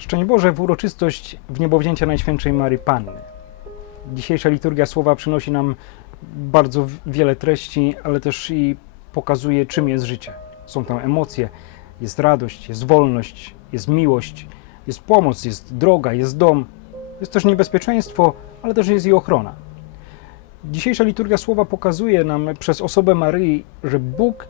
Szczęść Boże w uroczystość wniebowzięcia Najświętszej Mary Panny. Dzisiejsza liturgia słowa przynosi nam bardzo w- wiele treści, ale też i pokazuje, czym jest życie. Są tam emocje, jest radość, jest wolność, jest miłość, jest pomoc, jest droga, jest dom, jest też niebezpieczeństwo, ale też jest i ochrona. Dzisiejsza liturgia słowa pokazuje nam przez osobę Maryi, że Bóg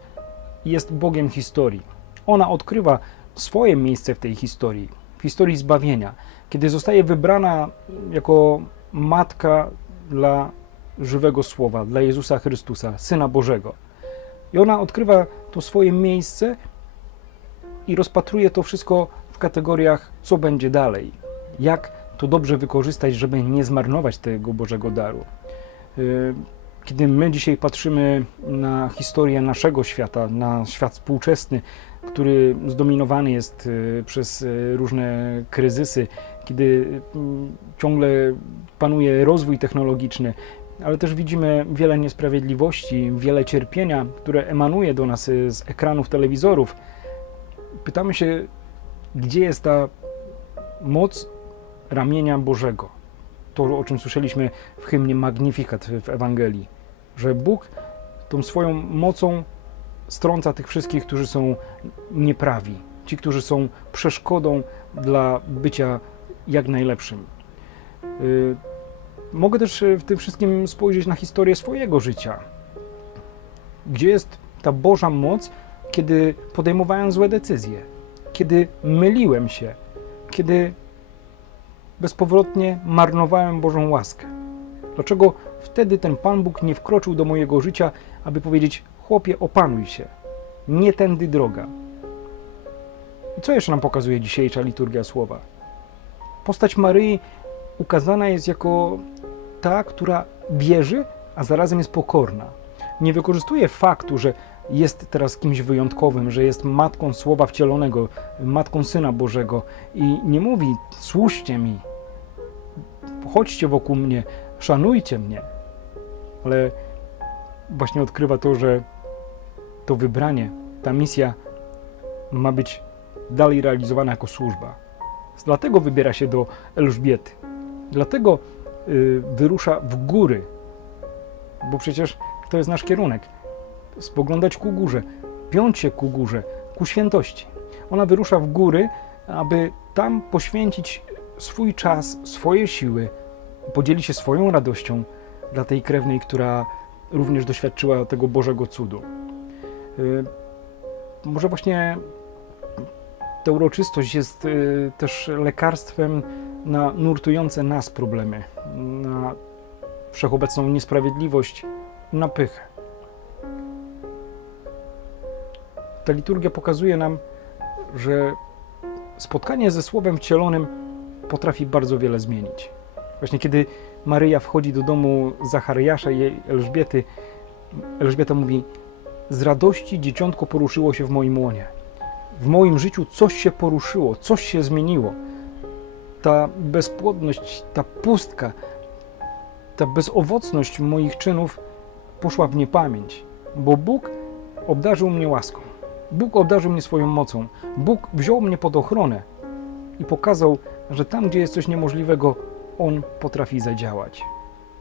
jest Bogiem historii. Ona odkrywa swoje miejsce w tej historii, w historii zbawienia, kiedy zostaje wybrana jako matka dla żywego słowa, dla Jezusa Chrystusa, Syna Bożego. I ona odkrywa to swoje miejsce i rozpatruje to wszystko w kategoriach, co będzie dalej, jak to dobrze wykorzystać, żeby nie zmarnować tego Bożego daru. Kiedy my dzisiaj patrzymy na historię naszego świata, na świat współczesny, który zdominowany jest y, przez y, różne kryzysy, kiedy mm, ciągle panuje rozwój technologiczny, ale też widzimy wiele niesprawiedliwości, wiele cierpienia, które emanuje do nas y, z ekranów telewizorów. Pytamy się, gdzie jest ta moc ramienia Bożego? To, o czym słyszeliśmy w hymnie Magnificat w Ewangelii, że Bóg tą swoją mocą strąca tych wszystkich, którzy są nieprawi, ci, którzy są przeszkodą dla bycia jak najlepszym. Y, Mogę też y, w tym wszystkim spojrzeć na historię swojego życia. Gdzie jest ta Boża moc, kiedy podejmowałem złe decyzje, kiedy myliłem się, kiedy bezpowrotnie marnowałem Bożą łaskę? Dlaczego wtedy ten Pan Bóg nie wkroczył do mojego życia, aby powiedzieć: Chłopie, opanuj się, nie tędy droga? I co jeszcze nam pokazuje dzisiejsza liturgia słowa? Postać Maryi ukazana jest jako ta, która wierzy, a zarazem jest pokorna. Nie wykorzystuje faktu, że jest teraz kimś wyjątkowym, że jest matką Słowa Wcielonego, matką Syna Bożego i nie mówi: służcie mi, chodźcie wokół mnie, szanujcie mnie, ale właśnie odkrywa to, że to wybranie, ta misja ma być dalej realizowana jako służba. Dlatego wybiera się do Elżbiety. Dlatego y, wyrusza w góry, bo przecież to jest nasz kierunek. Spoglądać ku górze, piąć się ku górze, ku świętości. Ona wyrusza w góry, aby tam poświęcić swój czas, swoje siły, podzieli się swoją radością dla tej krewnej, która również doświadczyła tego Bożego cudu. Y, Może właśnie ta uroczystość jest y, też lekarstwem na nurtujące nas problemy, na wszechobecną niesprawiedliwość, na pychę. Ta liturgia pokazuje nam, że spotkanie ze Słowem Wcielonym potrafi bardzo wiele zmienić. Właśnie kiedy Maryja wchodzi do domu Zachariasza i Elżbiety, Elżbieta mówi: Z radości dzieciątko poruszyło się w moim łonie. W moim życiu coś się poruszyło, coś się zmieniło. Ta bezpłodność, ta pustka, ta bezowocność moich czynów poszła w niepamięć, bo Bóg obdarzył mnie łaską. Bóg obdarzył mnie swoją mocą. Bóg wziął mnie pod ochronę i pokazał, że tam, gdzie jest coś niemożliwego, On potrafi zadziałać.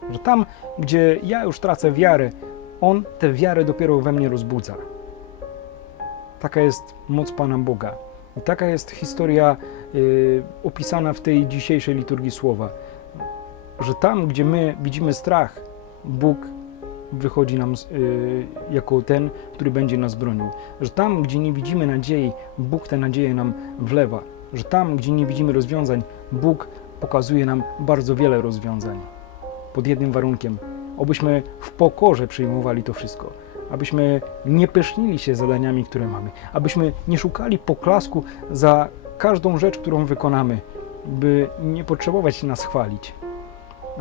Że tam, gdzie ja już tracę wiarę, On tę wiarę dopiero we mnie rozbudza. Taka jest moc Pana Boga. I taka jest historia y, opisana w tej dzisiejszej liturgii słowa. Że tam, gdzie my widzimy strach, Bóg wychodzi nam y, jako ten, który będzie nas bronił. Że tam, gdzie nie widzimy nadziei, Bóg tę nadzieję nam wlewa. Że tam, gdzie nie widzimy rozwiązań, Bóg pokazuje nam bardzo wiele rozwiązań. Pod jednym warunkiem, obyśmy w pokorze przyjmowali to wszystko, abyśmy nie pysznili się zadaniami, które mamy, abyśmy nie szukali poklasku za każdą rzecz, którą wykonamy, by nie potrzebować nas chwalić,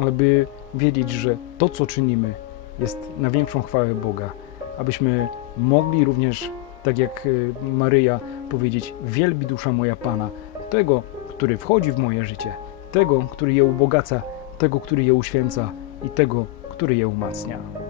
ale by wiedzieć, że to, co czynimy, jest na większą chwałę Boga, abyśmy mogli również, tak jak y, Maryja, powiedzieć: Wielbi dusza moja Pana, tego, który wchodzi w moje życie, tego, który je ubogaca, tego, który je uświęca i tego, który je umacnia.